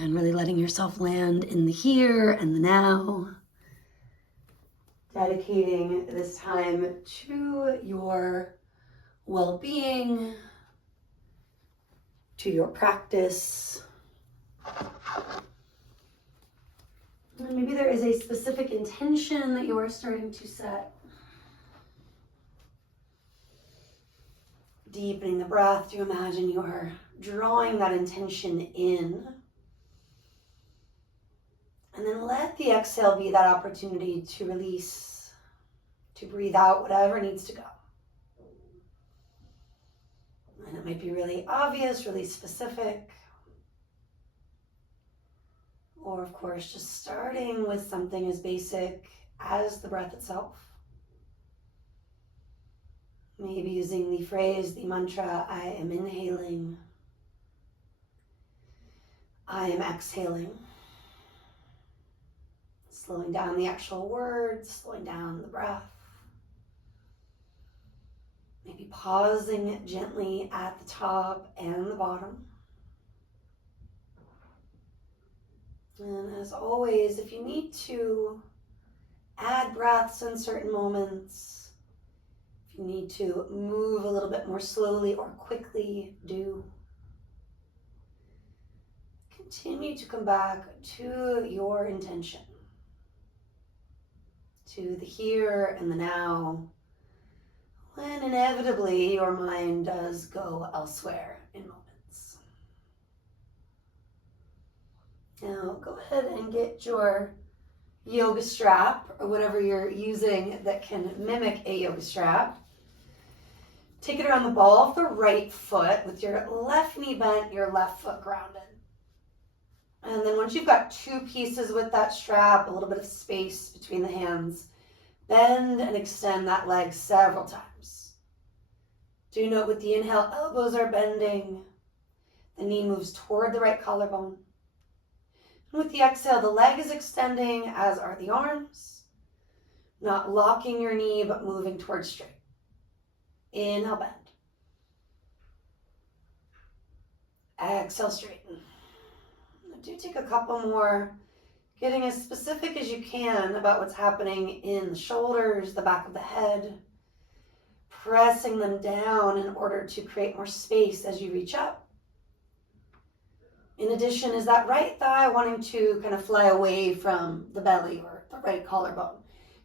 And really letting yourself land in the here and the now. Dedicating this time to your well-being, to your practice. And maybe there is a specific intention that you are starting to set. Deepening the breath to imagine you are drawing that intention in. And then let the exhale be that opportunity to release, to breathe out whatever needs to go. And it might be really obvious, really specific. Or of course, just starting with something as basic as the breath itself. Maybe using the phrase, the mantra, I am inhaling. I am exhaling. Slowing down the actual words, slowing down the breath. Maybe pausing gently at the top and the bottom. And as always, if you need to add breaths in certain moments, if you need to move a little bit more slowly or quickly, do. Continue to come back to your intention, to the here and the now, when inevitably your mind does go elsewhere in moments. Now go ahead and get your yoga strap or whatever you're using that can mimic a yoga strap. Take it around the ball of the right foot with your left knee bent, your left foot grounded. And then once you've got two pieces with that strap, a little bit of space between the hands, bend and extend that leg several times. Do note with the inhale, elbows are bending. The knee moves toward the right collarbone. And with the exhale, the leg is extending, as are the arms. Not locking your knee, but moving towards straight. Inhale, bend. Exhale, straighten. Do take a couple more, getting as specific as you can about what's happening in the shoulders, the back of the head, pressing them down in order to create more space as you reach up. In addition, is that right thigh wanting to kind of fly away from the belly or the right collarbone,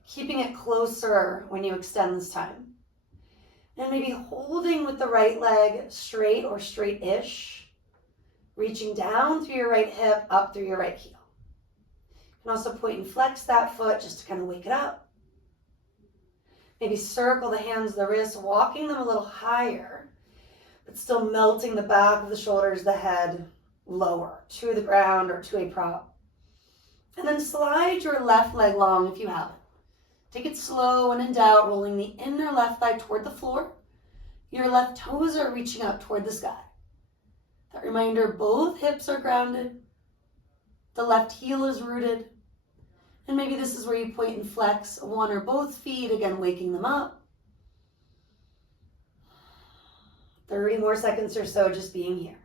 keeping it closer when you extend this time. And maybe holding with the right leg straight or straight-ish, reaching down through your right hip, up through your right heel. You can also point and flex that foot just to kind of wake it up. Maybe circle the hands, the wrists, walking them a little higher, but still melting the back of the shoulders, the head lower to the ground or to a prop. And then slide your left leg long if you have it. Take it slow and in doubt, rolling the inner left thigh toward the floor. Your left toes are reaching up toward the sky. That reminder, both hips are grounded. The left heel is rooted. And maybe this is where you point and flex one or both feet, again, waking them up. 30 more seconds or so just being here.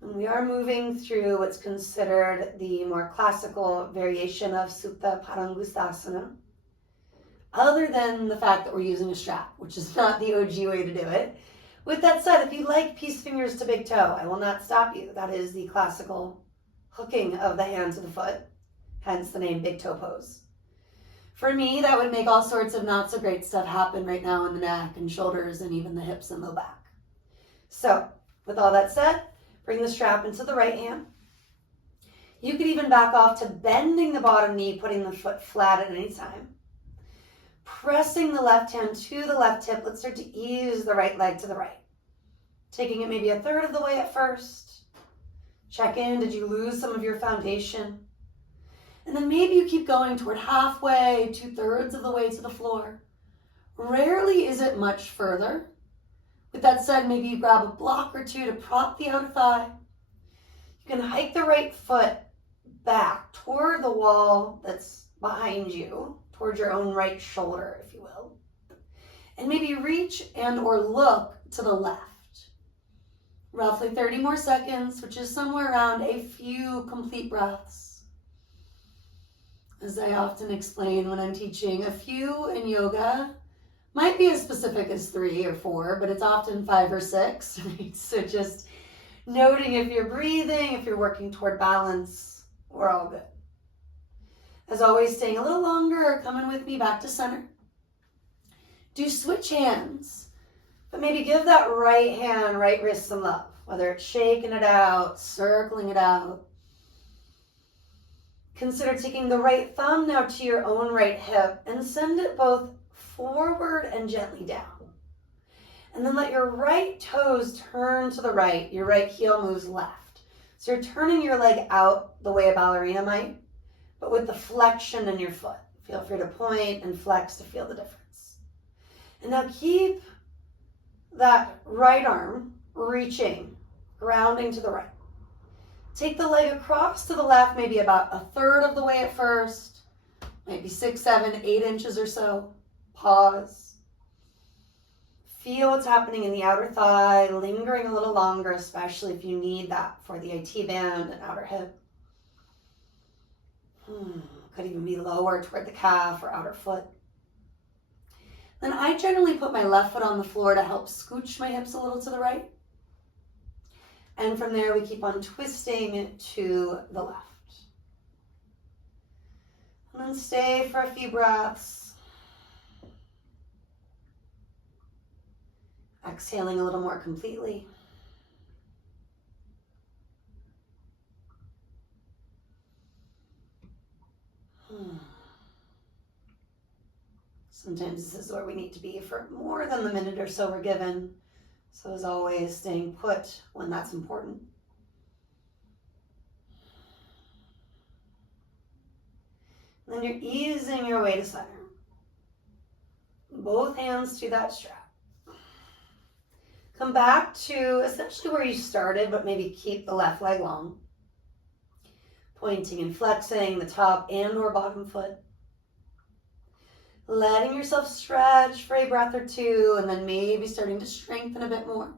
And we are moving through what's considered the more classical variation of Supta Padangusthasana, other than the fact that we're using a strap, which is not the OG way to do it. With that said, if you like peace fingers to big toe, I will not stop you. That is the classical hooking of the hand to the foot, hence the name big toe pose. For me, that would make all sorts of not so great stuff happen right now in the neck and shoulders and even the hips and low back. So, with all that said, bring the strap into the right hand. You could even back off to bending the bottom knee, putting the foot flat at any time. Pressing the left hand to the left hip, let's start to ease the right leg to the right. Taking it maybe a third of the way at first. Check in, did you lose some of your foundation? And then maybe you keep going toward halfway, 2/3 of the way to the floor. Rarely is it much further. With that said, maybe you grab a block or two to prop the outer thigh. You can hike the right foot back toward the wall that's behind you, towards your own right shoulder, if you will. And maybe reach and or look to the left. Roughly 30 more seconds, which is somewhere around a few complete breaths. As I often explain when I'm teaching, a few in yoga might be as specific as 3 or 4, but it's often 5 or 6, right? So just noting if you're breathing, if you're working toward balance, we're all good. As always, staying a little longer or coming with me back to center. Do switch hands, but maybe give that right hand, right wrist some love, whether it's shaking it out, circling it out. Consider taking the right thumb now to your own right hip and send it both forward and gently down. And then let your right toes turn to the right. Your right heel moves left. So you're turning your leg out the way a ballerina might, but with the flexion in your foot. Feel free to point and flex to feel the difference. And now keep that right arm reaching, grounding to the right. Take the leg across to the left, maybe about a third of the way at first, maybe 6, 7, 8 inches or so. Pause. Feel what's happening in the outer thigh, lingering a little longer, especially if you need that for the IT band and outer hip. Could even be lower toward the calf or outer foot. Then I generally put my left foot on the floor to help scooch my hips a little to the right. And from there, we keep on twisting to the left. And then stay for a few breaths. Exhaling a little more completely. Sometimes this is where we need to be for more than the minute or so we're given. So as always, staying put when that's important. And then you're easing your way to center. Both hands to that strap. Come back to essentially where you started, but maybe keep the left leg long. Pointing and flexing the top and or bottom foot. Letting yourself stretch for a breath or two, and then maybe starting to strengthen a bit more.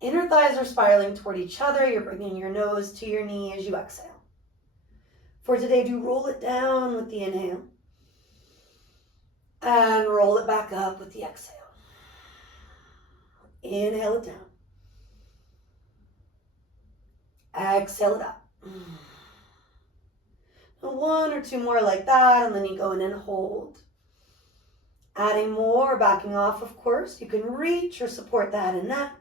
Inner thighs are spiraling toward each other. You're bringing your nose to your knee as you exhale. For today, do roll it down with the inhale. And roll it back up with the exhale. Inhale it down. Exhale it up. One or two more like that, and then you go in and hold. Adding more, backing off, of course. You can reach or support the head and neck.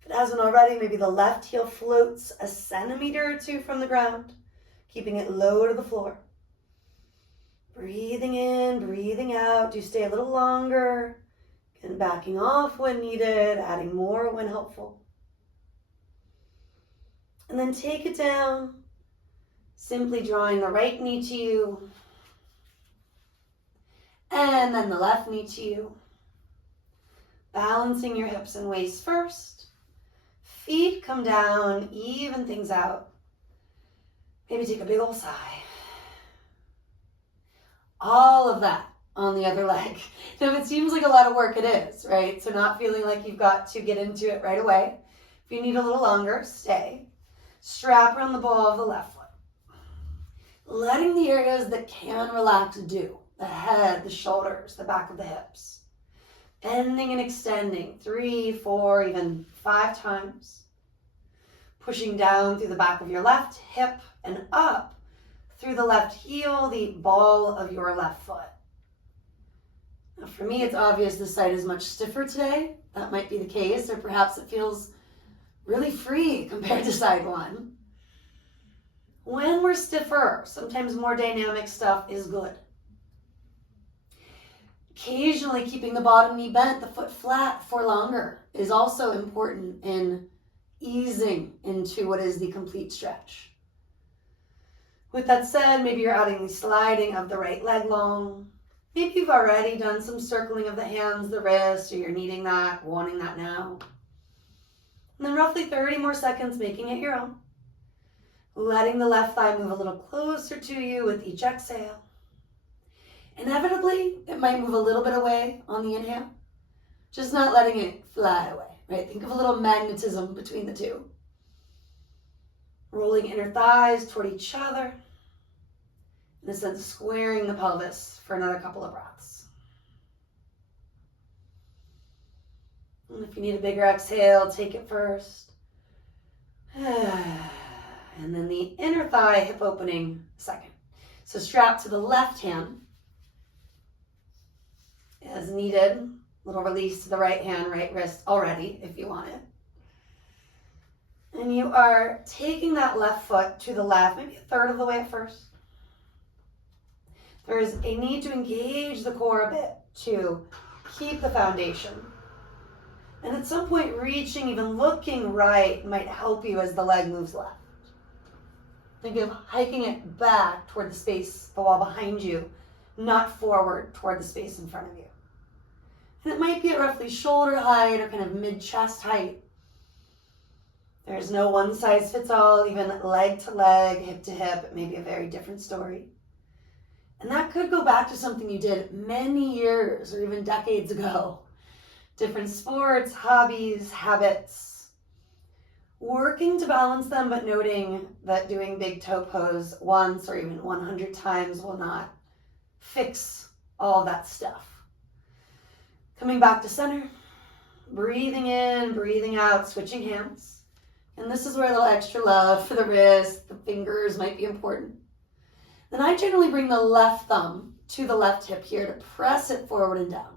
If it hasn't already, maybe the left heel floats a centimeter or two from the ground, keeping it low to the floor. Breathing in, breathing out. Do stay a little longer. And backing off when needed, adding more when helpful. And then take it down. Simply drawing the right knee to you. And then the left knee to you. Balancing your hips and waist first. Feet come down, even things out. Maybe take a big old sigh. All of that on the other leg. Now, if it seems like a lot of work, it is, right? So not feeling like you've got to get into it right away. If you need a little longer, stay. Strap around the ball of the left foot. Letting the areas that can relax do. The head, the shoulders, the back of the hips. Bending and extending 3, 4, even 5 times. Pushing down through the back of your left hip and up through the left heel, the ball of your left foot. Now for me, it's obvious this side is much stiffer today. That might be the case, or perhaps it feels really free compared to side one. When we're stiffer, sometimes more dynamic stuff is good. Occasionally keeping the bottom knee bent, the foot flat for longer is also important in easing into what is the complete stretch. With that said, maybe you're adding the sliding of the right leg long. Maybe you've already done some circling of the hands, the wrists, or you're needing that, wanting that now. And then roughly 30 more seconds, making it your own. Letting the left thigh move a little closer to you with each exhale. Inevitably, it might move a little bit away on the inhale, just not letting it fly away, right? Think of a little magnetism between the two. Rolling inner thighs toward each other. In a sense, squaring the pelvis for another couple of breaths. And if you need a bigger exhale, take it first. And then the inner thigh hip opening second. So strap to the left hand as needed. Little release to the right hand, right wrist already if you want it. And you are taking that left foot to the left, maybe a third of the way at first. There is a need to engage the core a bit to keep the foundation. And at some point, reaching, even looking right might help you as the leg moves left. Think of hiking it back toward the space, the wall behind you, not forward toward the space in front of you. And it might be at roughly shoulder height or kind of mid-chest height. There's no one size fits all, even leg to leg, hip to hip. It may be a very different story. And that could go back to something you did many years or even decades ago. Different sports, hobbies, habits. Working to balance them, but noting that doing big toe pose once or even 100 times will not fix all that stuff. Coming back to center, breathing in, breathing out, switching hands. And this is where a little extra love for the wrist, the fingers might be important. Then I generally bring the left thumb to the left hip here to press it forward and down.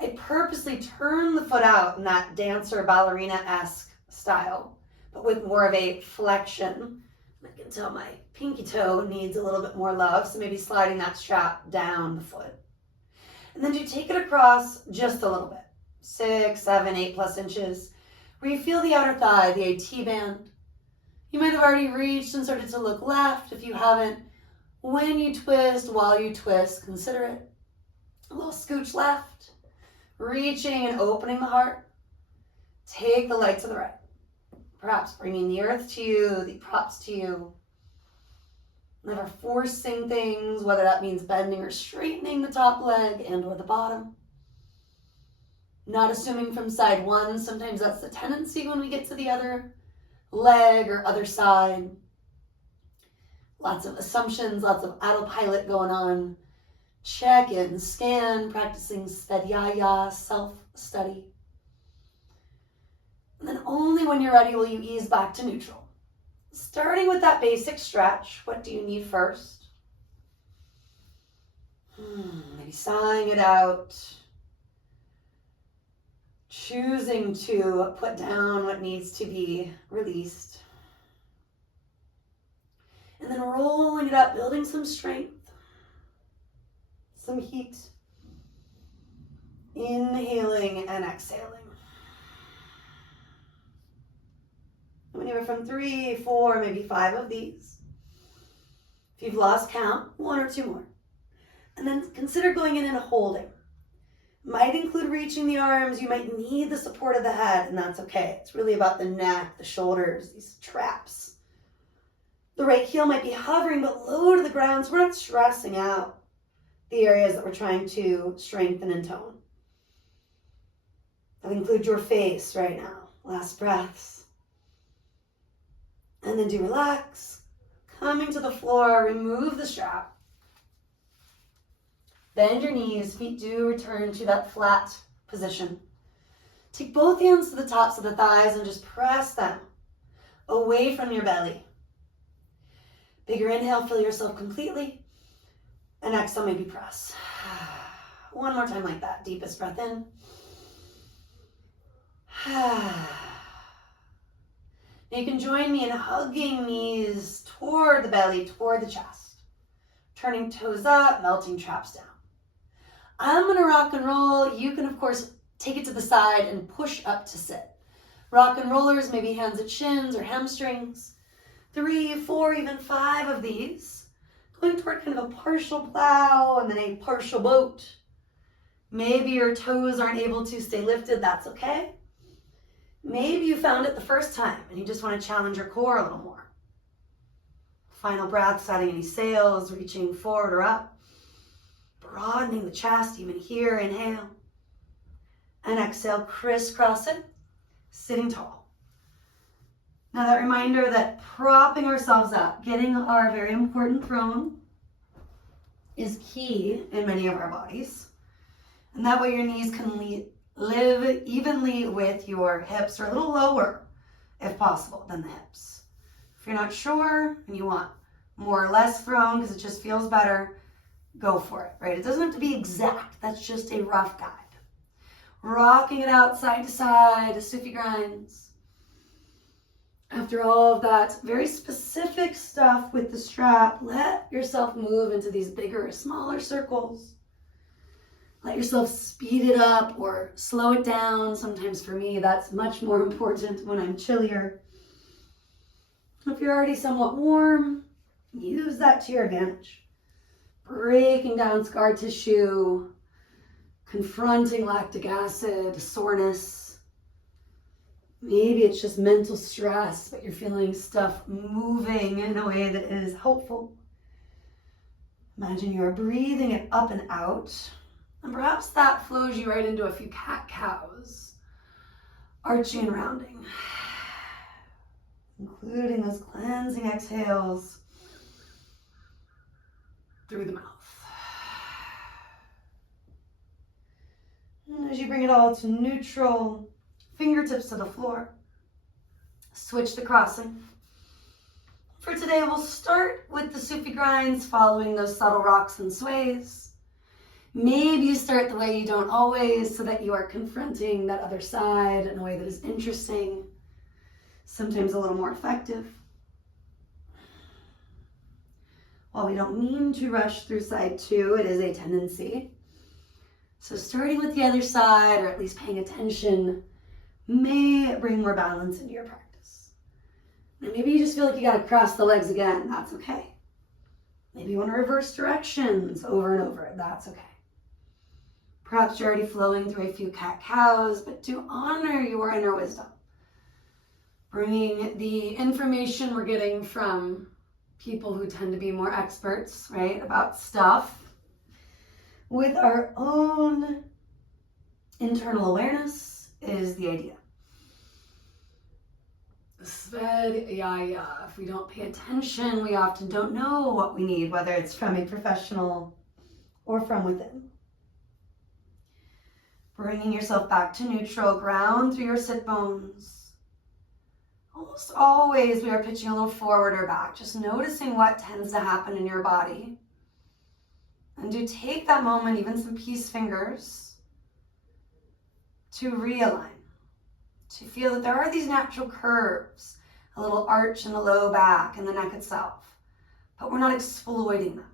I purposely turn the foot out in that dancer ballerina-esque style, but with more of a flexion. I can tell my pinky toe needs a little bit more love, so maybe sliding that strap down the foot. And then you take it across just a little bit, 6, 7, 8+ inches, where you feel the outer thigh, the AT band. You might have already reached and started to look left. If you haven't, when you twist, while you twist, consider it. A little scooch left, reaching and opening the heart. Take the leg to the right. Perhaps bringing the earth to you, the props to you. Never forcing things, whether that means bending or straightening the top leg and or the bottom. Not assuming from side one. Sometimes that's the tendency when we get to the other leg or other side. Lots of assumptions, lots of autopilot going on. Check in, scan, practicing svadhyaya, self-study. And then only when you're ready will you ease back to neutral. Starting with that basic stretch, what do you need first? Maybe sighing it out. Choosing to put down what needs to be released. And then rolling it up, building some strength, some heat. Inhaling and exhaling. Anywhere from 3, 4, maybe 5 of these. If you've lost count, 1 or 2 more. And then consider going in and holding. Might include reaching the arms. You might need the support of the head, and that's okay. It's really about the neck, the shoulders, these traps. The right heel might be hovering, but low to the ground, so we're not stressing out the areas that we're trying to strengthen and tone. That includes your face right now. Last breaths. And then do relax. Coming to the floor, remove the strap. Bend your knees, feet do return to that flat position. Take both hands to the tops of the thighs and just press them away from your belly. Bigger inhale, fill yourself completely. And exhale, maybe press. One more time like that. Deepest breath in. Now you can join me in hugging knees toward the belly, toward the chest. Turning toes up, melting traps down. I'm going to rock and roll. You can, of course, take it to the side and push up to sit. Rock and rollers, maybe hands at shins or hamstrings. 3, 4, even 5 of these. Going toward kind of a partial plow and then a partial boat. Maybe your toes aren't able to stay lifted. That's okay. Maybe you found it the first time and you just want to challenge your core a little more. Final breaths, adding any sails, reaching forward or up. Broadening the chest, even here, inhale. And exhale, crisscross it, sitting tall. Now that reminder that propping ourselves up, getting our very important throne, is key in many of our bodies. And that way your knees can live evenly with your hips, or a little lower, if possible, than the hips. If you're not sure and you want more or less throne because it just feels better, go for it, right? It doesn't have to be exact. That's just a rough guide. Rocking it out side to side, Sufi grinds. After all of that very specific stuff with the strap, let yourself move into these bigger, smaller circles. Let yourself speed it up or slow it down. Sometimes for me, that's much more important when I'm chillier. If you're already somewhat warm, use that to your advantage. Breaking down scar tissue, confronting lactic acid, soreness. Maybe it's just mental stress, but you're feeling stuff moving in a way that is helpful. Imagine you're breathing it up and out. And perhaps that flows you right into a few cat-cows, arching and rounding, including those cleansing exhales through the mouth. And as you bring it all to neutral, fingertips to the floor, switch the crossing. For today, we'll start with the Sufi grinds, following those subtle rocks and sways. Maybe you start the way you don't always, so that you are confronting that other side in a way that is interesting, sometimes a little more effective. While we don't mean to rush through side two, it is a tendency. So starting with the other side, or at least paying attention, may bring more balance into your practice. And maybe you just feel like you gotta cross the legs again. That's okay. Maybe you want to reverse directions over and over. That's okay. Perhaps you're already flowing through a few cat-cows, but do honor your inner wisdom. Bringing the information we're getting from people who tend to be more experts, right, about stuff, with our own internal awareness is the idea. If we don't pay attention, we often don't know what we need, whether it's from a professional or from within. Bringing yourself back to neutral, ground through your sit bones. Almost always we are pitching a little forward or back, just noticing what tends to happen in your body. And do take that moment, even some peace fingers, to realign, to feel that there are these natural curves, a little arch in the low back and the neck itself, but we're not exploiting them.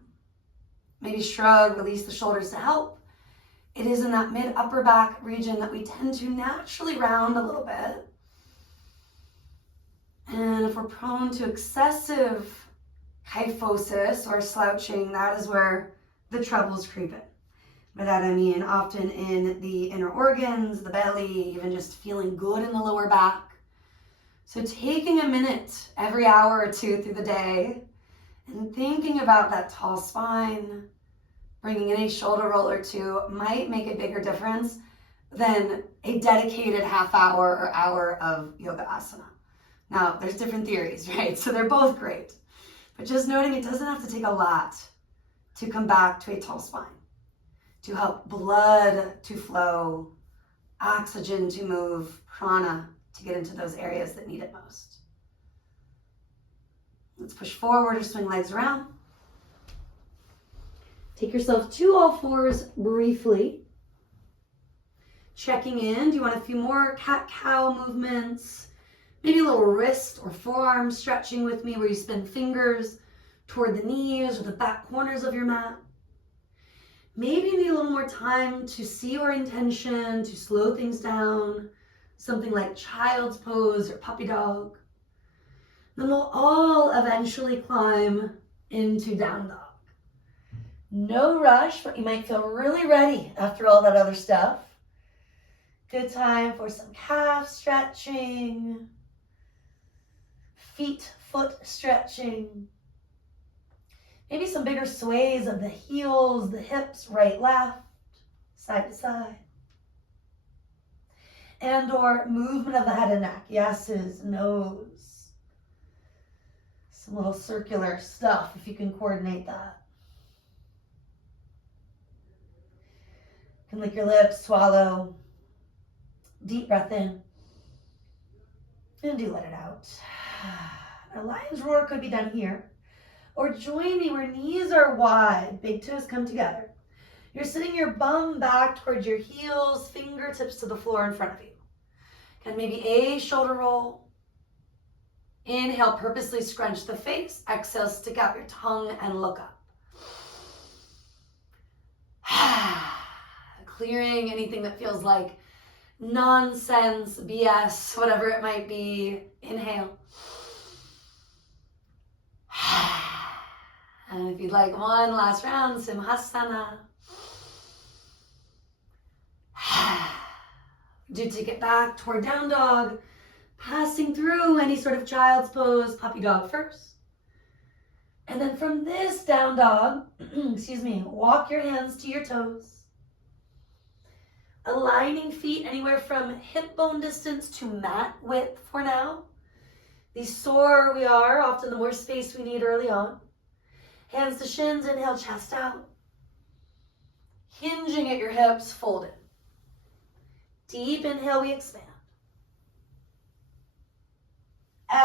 Maybe shrug, release the shoulders to help. It is in that mid-upper back region that we tend to naturally round a little bit. And if we're prone to excessive kyphosis or slouching, that is where the troubles creep in. By that I mean often in the inner organs, the belly, even just feeling good in the lower back. So taking a minute every hour or two through the day and thinking about that tall spine, bringing in a shoulder roll or two might make a bigger difference than a dedicated half hour or hour of yoga asana. Now, there's different theories, right? So they're both great. But just noting it doesn't have to take a lot to come back to a tall spine, to help blood to flow, oxygen to move, prana to get into those areas that need it most. Let's push forward or swing legs around. Take yourself to all fours briefly. Checking in. Do you want a few more cat-cow movements? Maybe a little wrist or forearm stretching with me where you spin fingers toward the knees or the back corners of your mat. Maybe you need a little more time to see your intention, to slow things down. Something like child's pose or puppy dog. Then we'll all eventually climb into down dog. No rush, but you might feel really ready after all that other stuff. Good time for some calf stretching, foot stretching. Maybe some bigger sways of the heels, the hips, right, left, side to side. and or movement of the head and neck. Yeses, nos. Some little circular stuff if you can coordinate that. You can lick your lips, swallow. Deep breath in. And do let it out. A lion's roar could be done here. Or join me where knees are wide, big toes come together. You're sitting your bum back towards your heels, fingertips to the floor in front of you. And maybe a shoulder roll. Inhale, purposely scrunch the face. Exhale, stick out your tongue and look up. Clearing anything that feels like nonsense, BS, whatever it might be. Inhale. And if you'd like one last round, Simhasana. Do take it back toward down dog, passing through any sort of child's pose, puppy dog first. And then from this down dog, walk your hands to your toes. Aligning feet anywhere from hip bone distance to mat width for now. The sorer we are, often the more space we need early on. Hands to shins, inhale, chest out. Hinging at your hips, folded. Deep inhale, we expand.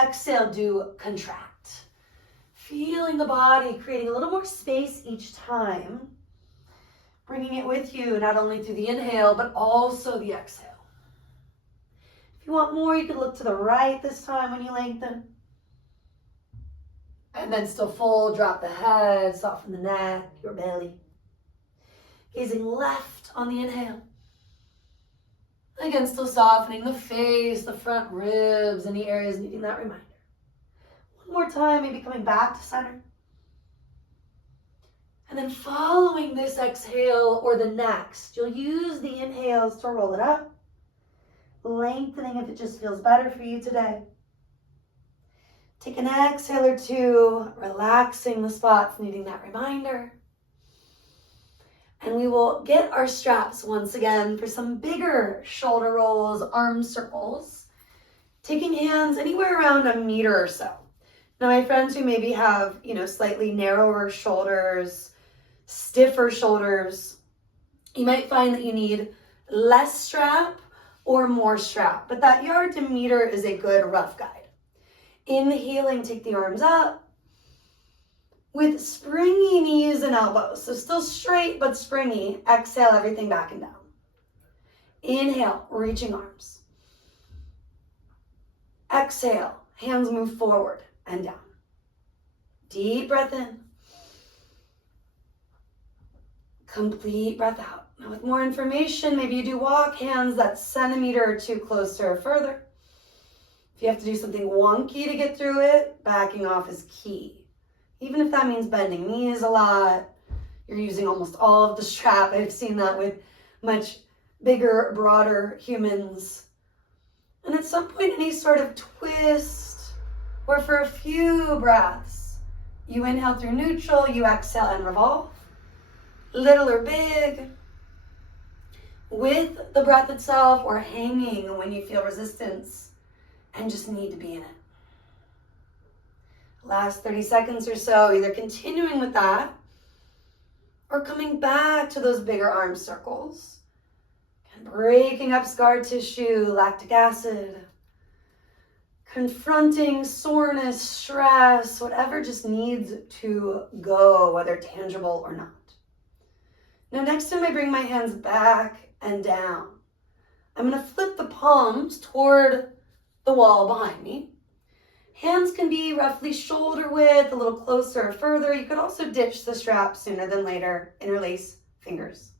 Exhale, do contract. Feeling the body, creating a little more space each time. Bringing it with you, not only through the inhale, but also the exhale. If you want more, you could look to the right this time when you lengthen. And then still fold, drop the head, soften the neck, your belly. Gazing left on the inhale. Again, still softening the face, the front ribs, any areas needing that reminder. One more time, maybe coming back to center. And then following this exhale or the next, you'll use the inhales to roll it up. Lengthening if it just feels better for you today. Take an exhale or two, relaxing the spots needing that reminder. And we will get our straps once again for some bigger shoulder rolls, arm circles. Taking hands anywhere around a meter or so. Now my friends who maybe have, slightly narrower shoulders, stiffer shoulders, you might find that you need less strap or more strap, but that yard to meter is a good rough guide. Inhaling, take the arms up with springy knees and elbows. So still straight but springy. Exhale, everything back and down. Inhale, reaching arms. Exhale, hands move forward and down. Deep breath in. Complete breath out. Now with more information, maybe you do walk hands that centimeter or two closer or further. If you have to do something wonky to get through it, backing off is key. Even if that means bending knees a lot, you're using almost all of the strap. I've seen that with much bigger, broader humans. And at some point, any sort of twist, or for a few breaths, you inhale through neutral, you exhale and revolve. Little or big, with the breath itself or hanging when you feel resistance and just need to be in it. Last 30 seconds or so, either continuing with that or coming back to those bigger arm circles and breaking up scar tissue, lactic acid, confronting soreness, stress, whatever just needs to go, whether tangible or not. Now, next time I bring my hands back and down, I'm going to flip the palms toward the wall behind me. Hands can be roughly shoulder width, a little closer or further. You could also ditch the strap sooner than later. Interlace fingers.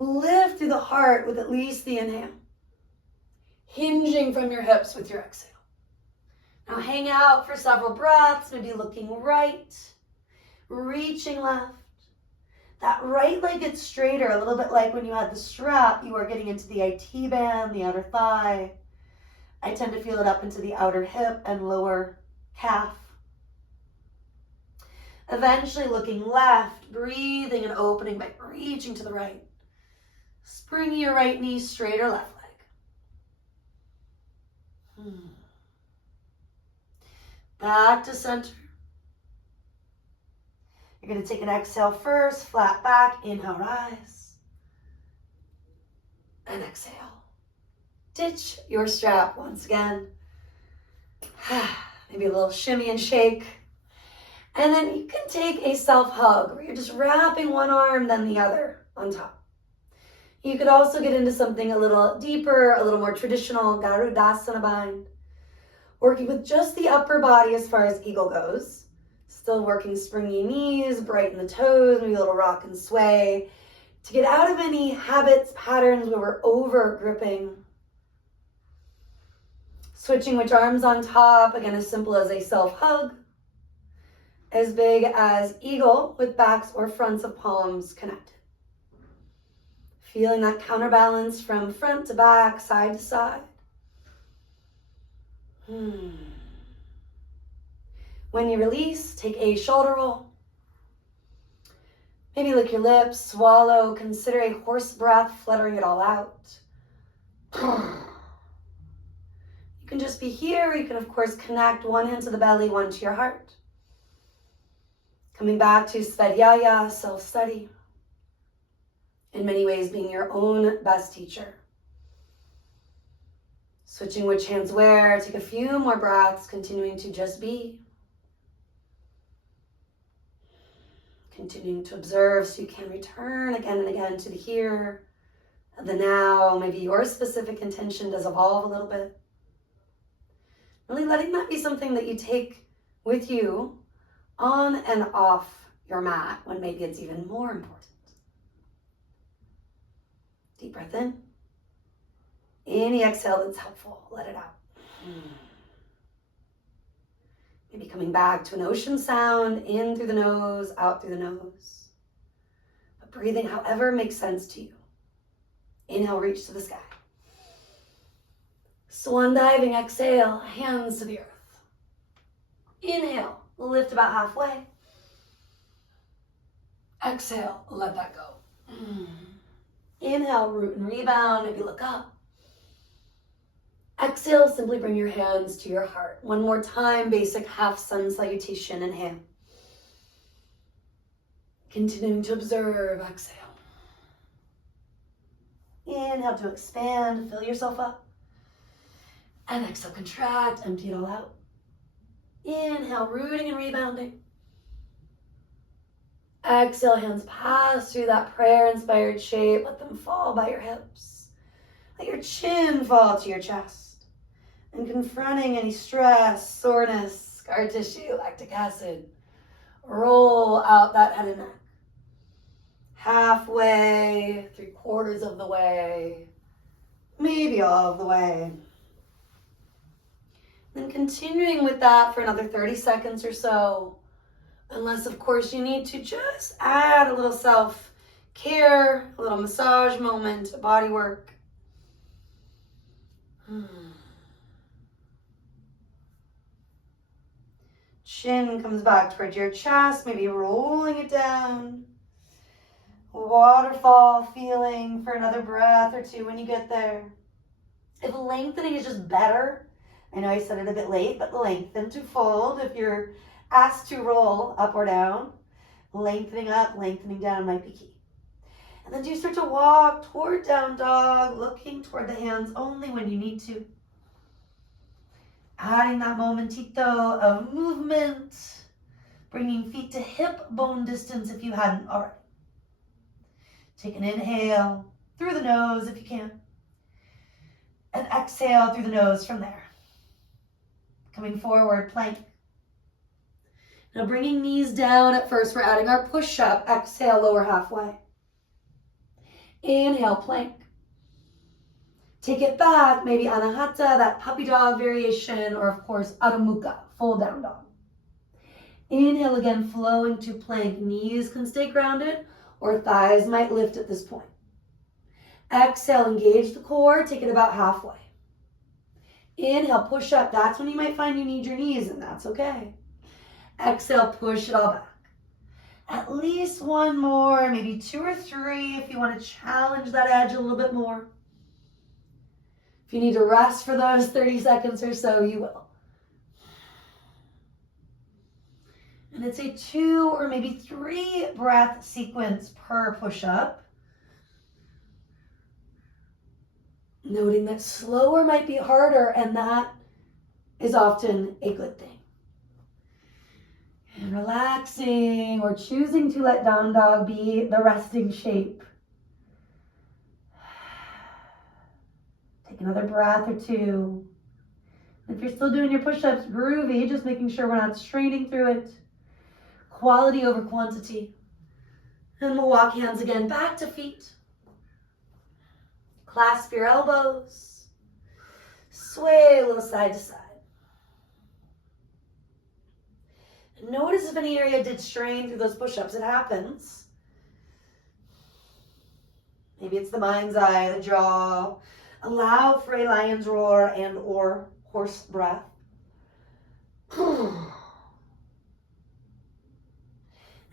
Lift through the heart with at least the inhale. Hinging from your hips with your exhale. Now hang out for several breaths, maybe looking right, reaching left. That right leg gets straighter, a little bit like when you had the strap, you are getting into the IT band, the outer thigh. I tend to feel it up into the outer hip and lower calf. Eventually looking left, breathing and opening by reaching to the right. Springy your right knee, straighter left leg. Back to center. You're going to take an exhale first, flat back, inhale, rise. And exhale. Ditch your strap once again. Maybe a little shimmy and shake. And then you can take a self-hug where you're just wrapping one arm, then the other on top. You could also get into something a little deeper, a little more traditional, Garudasana bind. Working with just the upper body as far as eagle goes. Still working springy knees, brighten the toes, maybe a little rock and sway. To get out of any habits, patterns where we're over gripping. Switching which arm's on top, again, as simple as a self-hug. As big as eagle with backs or fronts of palms connected. Feeling that counterbalance from front to back, side to side. When you release, take a shoulder roll. Maybe lick your lips, swallow, consider a horse breath, fluttering it all out. You can just be here. You can, of course, connect one hand to the belly, one to your heart. Coming back to Svadhyaya, self-study. In many ways, being your own best teacher. Switching which hands where, take a few more breaths, continuing to just be. Continuing to observe so you can return again and again to the here, the now. Maybe your specific intention does evolve a little bit. Really letting that be something that you take with you on and off your mat when maybe it's even more important. Deep breath in. Any exhale that's helpful, let it out. Maybe coming back to an ocean sound, in through the nose, out through the nose. But breathing however makes sense to you. Inhale, reach to the sky. Swan diving, exhale, hands to the earth. Inhale, lift about halfway. Exhale, let that go. Inhale, root and rebound, maybe look up. Exhale, simply bring your hands to your heart. One more time, basic half sun salutation, inhale. Continuing to observe, exhale. Inhale to expand, fill yourself up. And exhale, contract, empty it all out. Inhale, rooting and rebounding. Exhale, hands pass through that prayer-inspired shape. Let them fall by your hips. Let your chin fall to your chest. And confronting any stress, soreness, scar tissue, lactic acid, roll out that head and neck. Halfway, 3/4 of the way, maybe all of the way. Then continuing with that for another 30 seconds or so. Unless, of course, you need to just add a little self-care, a little massage moment, body work. Chin comes back towards your chest, maybe rolling it down. Waterfall feeling for another breath or two when you get there. If lengthening is just better, I know I said it a bit late, but lengthen to fold if you're asked to roll up or down. Lengthening up, lengthening down might be key. And then do you start to walk toward down dog, looking toward the hands only when you need to. Adding that momentito of movement, bringing feet to hip bone distance if you hadn't already. Take an inhale through the nose if you can. And exhale through the nose from there. Coming forward, plank. Now bringing knees down at first, we're adding our push-up. Exhale, lower halfway. Inhale, plank. Take it back, maybe anahata, that puppy dog variation, or of course, Adho Mukha, full down dog. Inhale again, flow into plank. Knees can stay grounded, or thighs might lift at this point. Exhale, engage the core, take it about halfway. Inhale, push up. That's when you might find you need your knees, and that's okay. Exhale, push it all back. At least one more, maybe 2 or 3 if you want to challenge that edge a little bit more. If you need to rest for those 30 seconds or so, you will. And it's a 2 or maybe 3 breath sequence per push-up. Noting that slower might be harder, and that is often a good thing. And relaxing or choosing to let down dog be the resting shape. Take another breath or 2. If you're still doing your push-ups, groovy, just making sure we're not straining through it. Quality over quantity. And we'll walk hands again back to feet. Clasp your elbows. Sway a little side to side. And notice if any area did strain through those push-ups. It happens. Maybe it's the mind's eye, the jaw. Allow for a lion's roar and or horse breath.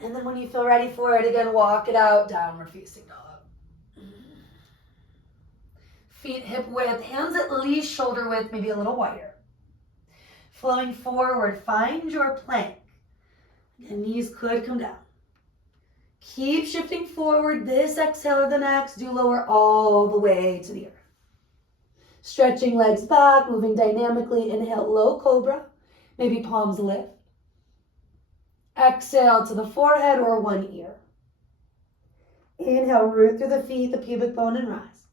And then when you feel ready for it, again, walk it out, downward facing dog. Feet hip width, hands at least shoulder width, maybe a little wider. Flowing forward, find your plank. And knees could come down. Keep shifting forward. This exhale or the next, do lower all the way to the earth. Stretching legs back, moving dynamically. Inhale, low cobra. Maybe palms lift. Exhale to the forehead or one ear. Inhale, root through the feet, the pubic bone, and rise.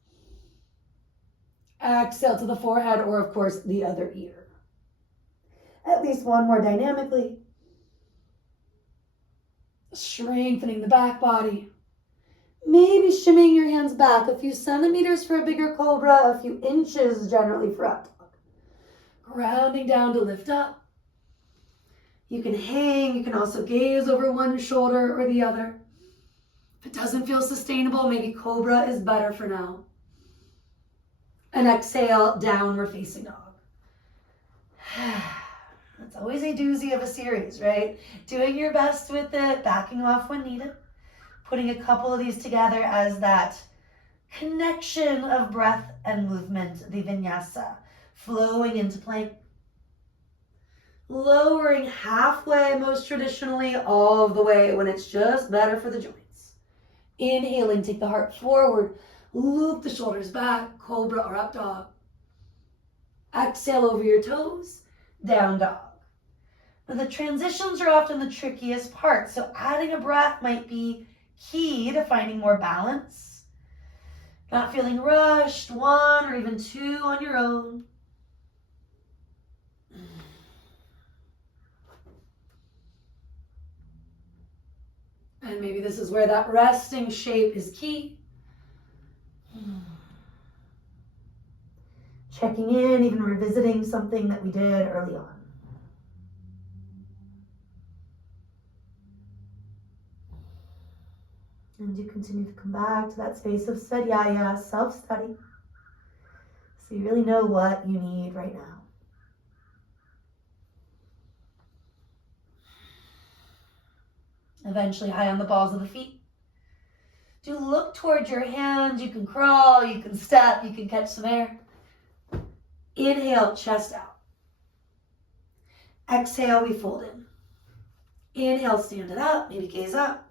Exhale to the forehead or, of course, the other ear. At least one more dynamically. Strengthening the back body. Maybe shimmying your hands back a few centimeters for a bigger cobra, a few inches generally for up dog. Grounding down to lift up. You can hang, you can also gaze over one shoulder or the other. If it doesn't feel sustainable, maybe cobra is better for now. And exhale, downward facing dog. That's always a doozy of a series, right? Doing your best with it, backing off when needed. Putting a couple of these together as that connection of breath and movement, the vinyasa, flowing into plank. Lowering halfway, most traditionally, all the way when it's just better for the joints. Inhaling, take the heart forward, loop the shoulders back, cobra or up dog. Exhale over your toes, down dog. Now the transitions are often the trickiest part, so adding a breath might be key to finding more balance. Not feeling rushed, 1 or even 2 on your own. And maybe this is where that resting shape is key. Checking in, even revisiting something that we did early on. And you continue to come back to that space of sadhyaya, self-study. So you really know what you need right now. Eventually high on the balls of the feet. Do look towards your hands. You can crawl, you can step, you can catch some air. Inhale, chest out. Exhale, we fold in. Inhale, stand it up, maybe gaze up.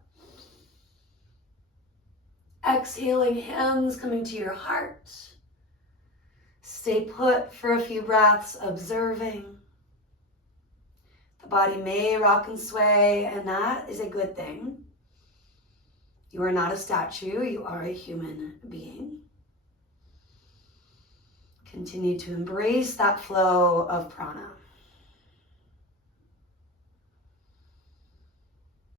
Exhaling, hands coming to your heart. Stay put for a few breaths, observing. The body may rock and sway, and that is a good thing. You are not a statue, you are a human being. Continue to embrace that flow of prana.